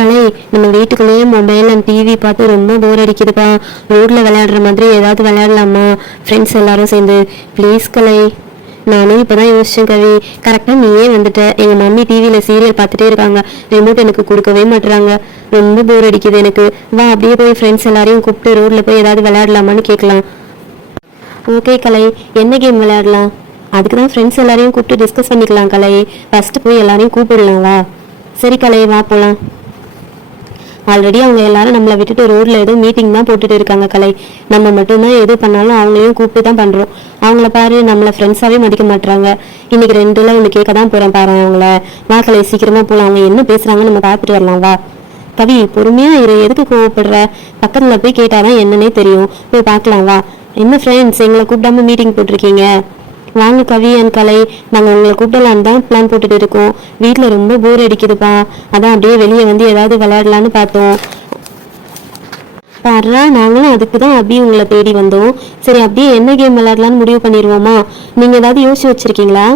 கலை, நம்ம வீட்டுக்குள்ளேயே mobile and TV பார்த்து ரொம்ப போர் அடிக்குதுப்பா. ரோட்ல விளையாடுற மாதிரி ஏதாவது விளையாடலாமா ஃப்ரெண்ட்ஸ் எல்லாரும் சேர்ந்து? ப்ளீஸ் கலை. நானும் இப்போதான் யோசிச்சேன் கவி. கரெக்டாக நீயே வந்துட்ட. எங்கள் மம்மி டிவியில் சீரியல் பார்த்துட்டே இருக்காங்க, ரிமோட் எனக்கு கொடுக்கவே மாட்டுறாங்க. ரொம்ப போர் அடிக்குது எனக்கு. வா அப்படியே போய் ஃப்ரெண்ட்ஸ் எல்லாரையும் கூப்பிட்டு ரோட்ல போய் ஏதாவது விளையாடலாமான்னு கேட்கலாம். ஓகே கலை, என்ன கேம் விளையாடலாம்? அதுக்கு தான் ஃப்ரெண்ட்ஸ் எல்லாரையும் கூப்பிட்டு டிஸ்கஸ் பண்ணிக்கலாம் கலை. ஃபஸ்ட்டு போய் எல்லாரையும் கூப்பிடலாம். வா. சரி கலை, வா போகலாம். ஆல்ரெடி அவங்க எல்லாரும் நம்மளை விட்டுட்டு ரோட்ல ஏதோ மீட்டிங் தான் போட்டுட்டு இருக்காங்க கலை. நம்ம மட்டும்தான் எது பண்ணாலும் அவங்களையும் கூப்பிட்டு தான் பண்றோம். அவங்கள பாரு, நம்மளை ஃப்ரெண்ட்ஸாவே மதிக்க மாட்டாங்க. இன்னைக்கு 2ல ஒன்று கேட்க தான் போறேன் பாரு அவங்கள. வா கலை, சீக்கிரமா போகலாம். அவங்க என்ன பேசுறாங்கன்னு நம்ம பார்த்துட்டு வரலாம். வா. கவி, பொறுமையா இரு, எதுக்கு கோவப்படுற? பக்கத்துல போய் கேட்டாதான் என்னன்னே தெரியும். போய் பார்க்கலாம். வா. என்ன ஃப்ரெண்ட்ஸ், எங்களை கூப்பிடாம மீட்டிங் போட்டிருக்கீங்க? வாங்க கவி அண்ட் கலை, நாங்கள் உங்களை கூப்பிடலான்னு தான் பிளான் போட்டுட்டு இருக்கோம். வீட்டில் ரொம்ப போர் அடிக்குதுப்பா, அதான் அப்படியே வெளியே வந்து ஏதாவது விளையாடலான்னு பார்த்தோம். பாடுறா, நாங்களும் அதுக்கு தான் அப்படியே உங்களை தேடி வந்தோம். சரி, அப்படியே என்ன கேம் விளையாடலான்னு முடிவு பண்ணிடுவோமா? நீங்கள் ஏதாவது யோசிச்சு வச்சிருக்கீங்களா?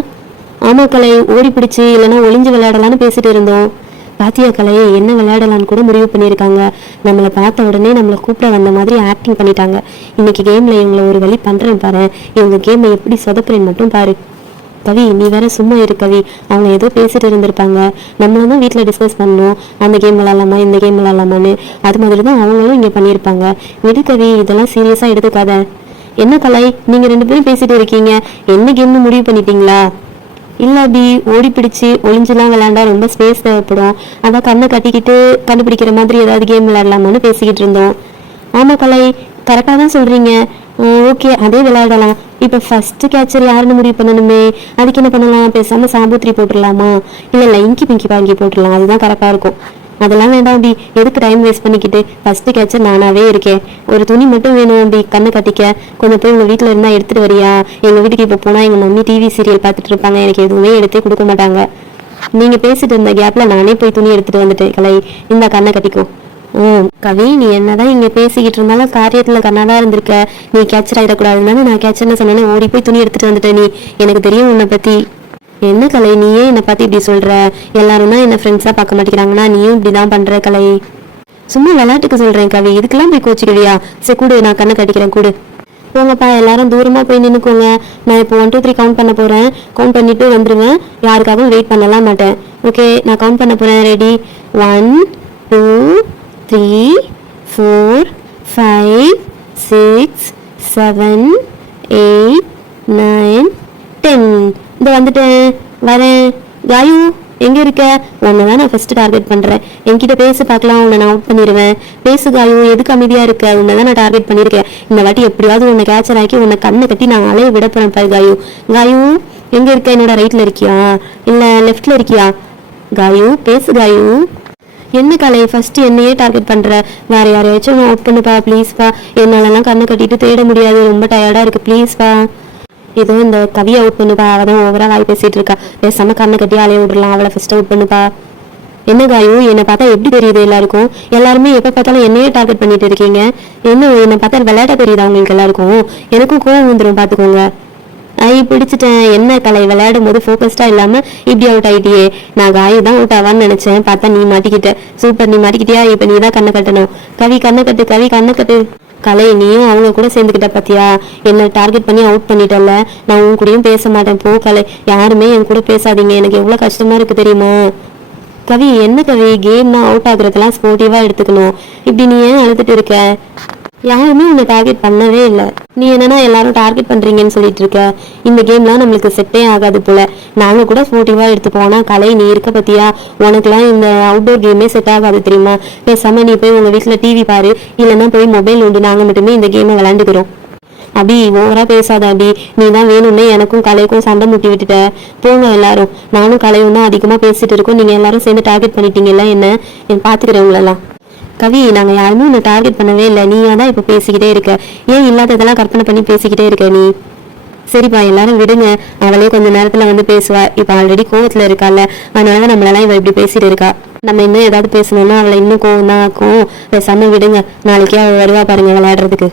ஆமாம் கலை, ஓடி பிடிச்சி இல்லைன்னா ஒளிஞ்சு விளையாடலான்னு பேசிட்டு இருந்தோம். பாத்தியா கலை, என்ன விளையாடலான்னு கூட முடிவு பண்ணியிருக்காங்க. நம்மளை பார்த்த உடனே நம்மளை கூப்பிட வந்த மாதிரி ஆக்டிங் பண்ணிட்டாங்க. இன்னைக்கு கேமில் இவங்களை ஒரு வழி பண்ணுறேன் பாரு. இவங்க கேமை எப்படி சொதப்புறேன்னு மட்டும் பாரு. கவி, நீ வேற சும்மா இரு கவி. அவங்க ஏதோ பேசிட்டு இருந்திருப்பாங்க, நம்மளும் தான் வீட்டில் டிஸ்கஸ் பண்ணோம், அந்த கேம் விளாட்லாமா இந்த கேம் விளாட்லாமான்னு. அது மாதிரி தான் அவங்களும் இங்கே பண்ணியிருப்பாங்க. விடு கவி, இதெல்லாம் சீரியஸாக எடுத்துக்காத. என்ன கலை, நீங்கள் 2 பேரும் பேசிட்டு இருக்கீங்க, என்ன கேம்னு முடிவு பண்ணிட்டீங்களா? இல்லை அபி, ஓடி பிடிச்சி ஒளிஞ்சுலாம் விளையாண்டா ரொம்ப ஸ்பேஸ் தேவைப்படும், அதான் கண்ணை கட்டிக்கிட்டு கண்டுபிடிக்கிற மாதிரி ஏதாவது கேம் விளையாடலாமான்னு பேசிக்கிட்டு இருந்தோம். ஆமாம் கலை, கரெக்டாக தான் சொல்கிறீங்க. ஓகே, அதே விளையாடலாம். இப்போ ஃபஸ்ட்டு கேச்சர் யாருன்னு முடிவு பண்ணணுமே. அதுக்கு என்ன பண்ணலாம்? பேசாமல் சாம்பூத்திரி போட்டுடலாமா? இல்லை இங்கி பிங்கி பாங்கி போட்டுடலாம், அதுதான் கரெக்டாக இருக்கும். அதெல்லாம் வேண்டாம் அபி, எதுக்கு டைம் வேஸ்ட் பண்ணிக்கிட்டு? ஃபஸ்ட்டு கேச்சர் நானாவே இருக்கேன். ஒரு துணி மட்டும் வேணும் அபி, கண்ணை கட்டிக்க. கொஞ்சம் போய் உங்கள் வீட்டில் இருந்தால் எடுத்துகிட்டு வரியா? எங்கள் வீட்டுக்கு இப்போ போனால் எங்கள் மம்மி டிவி சீரியல் பார்த்துட்டு இருப்பாங்க, எனக்கு எதுவுமே எடுத்தே கொடுக்க மாட்டாங்க. நீங்கள் பேசிட்டு இருந்த கேப்பில் நானே போய் துணி எடுத்துகிட்டு வந்துட்டேன். கலை, இந்த கண்ணை கட்டிக்கோ. கவி, நீ என்னதான் இங்கே பேசிக்கிட்டு இருந்தாலும் காரியத்தில் கண்ணாதான் இருந்திருக்க. நீ கேச்சர் ஆகிடக்கூடாதுன்னு நான் கேச்சர்னு சொன்னேன்னு ஓடி போய் துணி எடுத்துகிட்டு வந்துட்டேன். நீ எனக்கு தெரியும் உன்னை பற்றி. என்ன கலை, நீயே என்னை பார்த்து இப்படி சொல்கிற? எல்லாரும் தான் என்னை ஃப்ரெண்ட்ஸாக பார்க்க மாட்டேங்கிறாங்கன்னா நீயும் இப்படி தான் பண்ணுற கலை. சும்மா விளையாட்டுக்கு சொல்கிறேன் கவி, இதுக்கெல்லாம் போய் கோச்சிக்கிறியா? சரி கூடு, நான் கண்ணை கட்டிக்கிறேன், கூடு. போங்கப்பா, எல்லாரும் தூரமாக போய் நின்றுக்கோங்க. நான் இப்போ 1 2 3 கவுண்ட் பண்ண போகிறேன். கவுண்ட் பண்ணிவிட்டு வந்துடுவேன். யாருக்காகவும் வெயிட் பண்ணலாம் மாட்டேன். ஓகே, நான் கவுண்ட் பண்ண போகிறேன். ரெடி? 1 2 3 4 5 6 7 8 9 10. இந்த வந்துட்டேன், வரேன். காயு, எங்கே இருக்க? உன்னை தான் நான் ஃபஸ்ட்டு டார்கெட் பண்ணுறேன். என்கிட்ட பேச பார்க்கலாம், உன்னை நான் அவுட் பண்ணிடுவேன். பேசு காயு, எதுக்கு அமைதியாக இருக்க? உன்னை தான் நான் டார்கெட் பண்ணியிருக்கேன். இந்த வாட்டி எப்படியாவது உன்னை கேச்சர் ஆக்கி உன்னை கண்ணை கட்டி நான் அலைய விட போகிறேன் பாரு. காயு, காயு எங்கே இருக்க? என்னோட ரைட்டில் இருக்கியா இல்லை லெஃப்டில் இருக்கியா? காயு, பேசு காயு. என்ன கலை, ஃபஸ்ட்டு என்னையே டார்கெட் பண்ணுற? வேறு யாரையாச்சும் நான் அவுட் பண்ணுப்பா ப்ளீஸ்ப்பா. என்னாலலாம் கண்ணை கட்டிட்டு தேட முடியாது, ரொம்ப டயர்டாக இருக்குது, ப்ளீஸ்ப்பா. ஏதோ இந்த கவியை அவுட் பண்ணுப்பா, அவள் தான் ஓவரால் ஆகி பேசிகிட்டு இருக்கா. பேசாம கண்ணை கட்டி அலைய விடலாம், அவளை ஃபஸ்ட்டு அவுட் பண்ணுப்பா. என்ன காயு, என்னை பார்த்தா எப்படி தெரியுது எல்லாருக்கும்? எல்லாருமே எப்போ பார்த்தாலும் என்னையே டார்கெட் பண்ணிட்டு இருக்கீங்க. என்ன என்னை பார்த்தா விளையாட்ட தெரியுதா உங்களுக்கு எல்லாருக்கும்? எனக்கும் கோவம் வந்துடும், பார்த்துக்கோங்க. பிடிச்சிட்டேன். என்ன கலை, விளையாடும் போது ஃபோக்கஸ்டாக இல்லாமல் இப்படி அவுட் ஆகிட்டியே. நான் காயு தான் அவுட் ஆவான்னு நினச்சேன், பார்த்தா நீ மாட்டிக்கிட்ட. சூப்பர், நீ மாட்டிக்கிட்டியா? இப்போ நீ தான் கண்ணை கட்டணும். கவி கண்ணை கட்டு, கவி கண்ணை கட்டு. கலை, நீயும் அவங்க கூட சேர்ந்துக்கிட்ட பார்த்தியா? என்னை டார்கெட் பண்ணி அவுட் பண்ணிட்டல. நான் உன் கூடயும் பேச மாட்டேன், போ கலை. யாருமே என் கூட பேசாதீங்க, எனக்கு எவ்வளோ கஷ்டமாக இருக்குது தெரியுமா? கவி, என்ன கவி, கேம்னா அவுட் ஆகுறதெல்லாம் ஸ்போர்ட்டிவாக எடுத்துக்கணும். இப்படி நீ ஏன் அழுதுட்டு இருக்க? யாருமே உன்னை டார்கெட் பண்ணவே இல்லை. நீ என்னன்னா எல்லாரும் டார்கெட் பண்ணுறீங்கன்னு சொல்லிட்டு இருக்க. இந்த கேம்லாம் நம்மளுக்கு செட்டே ஆகாது போல. நாங்கள் கூட ஸ்போர்ட்டிவாக எடுத்துப்போனா கலை, நீ இருக்க பற்றியா? உனக்குலாம் இந்த அவுட்டோர் கேமே செட் ஆகாது தெரியுமா? பேசாமல் நீ போய் உங்கள் வீட்டில் டிவி பாரு, இல்லைன்னா போய் மொபைல் உண்டு. நாங்கள் மட்டுமே இந்த கேமை விளையாண்டுக்கிறோம். அபி, ஓவராக பேசாத அபி. நீ தான் வேணும்னே எனக்கும் கலைக்கும் சண்டை முட்டி விட்டுட்ட. போங்க எல்லாரும். நானும் கலையும் தான் அதிகமாக பேசிட்டு இருக்கோம். நீங்கள் எல்லாரும் சேர்ந்து டார்கெட் பண்ணிட்டீங்கல்ல என்ன? பார்த்துக்கிறேன் உங்களெல்லாம். கவி, நாங்கள் யாருமே உன்னை டார்கெட் பண்ணவே இல்லை. நீயா தான் இப்போ பேசிக்கிட்டே இருக்க. ஏன் இல்லாததெல்லாம் கற்பனை பண்ணி பேசிக்கிட்டே இருக்க நீ? சரிப்பா, எல்லாரும் விடுங்க. அவளே கொஞ்ச நேரத்தில் வந்து பேசுவா. இப்போ ஆல்ரெடி கோவத்தில் இருக்கால, அதனால தான் நம்மளெல்லாம் இவ இப்படி பேசிட்டு இருக்கா. நம்ம இன்னும் ஏதாவது பேசணும்னா அவளை இன்னும் கோவம் தான் ஆக்கும். பேசாமல் விடுங்க. நாளைக்கே அவள் வருவா பாருங்க விளையாடுறதுக்கு.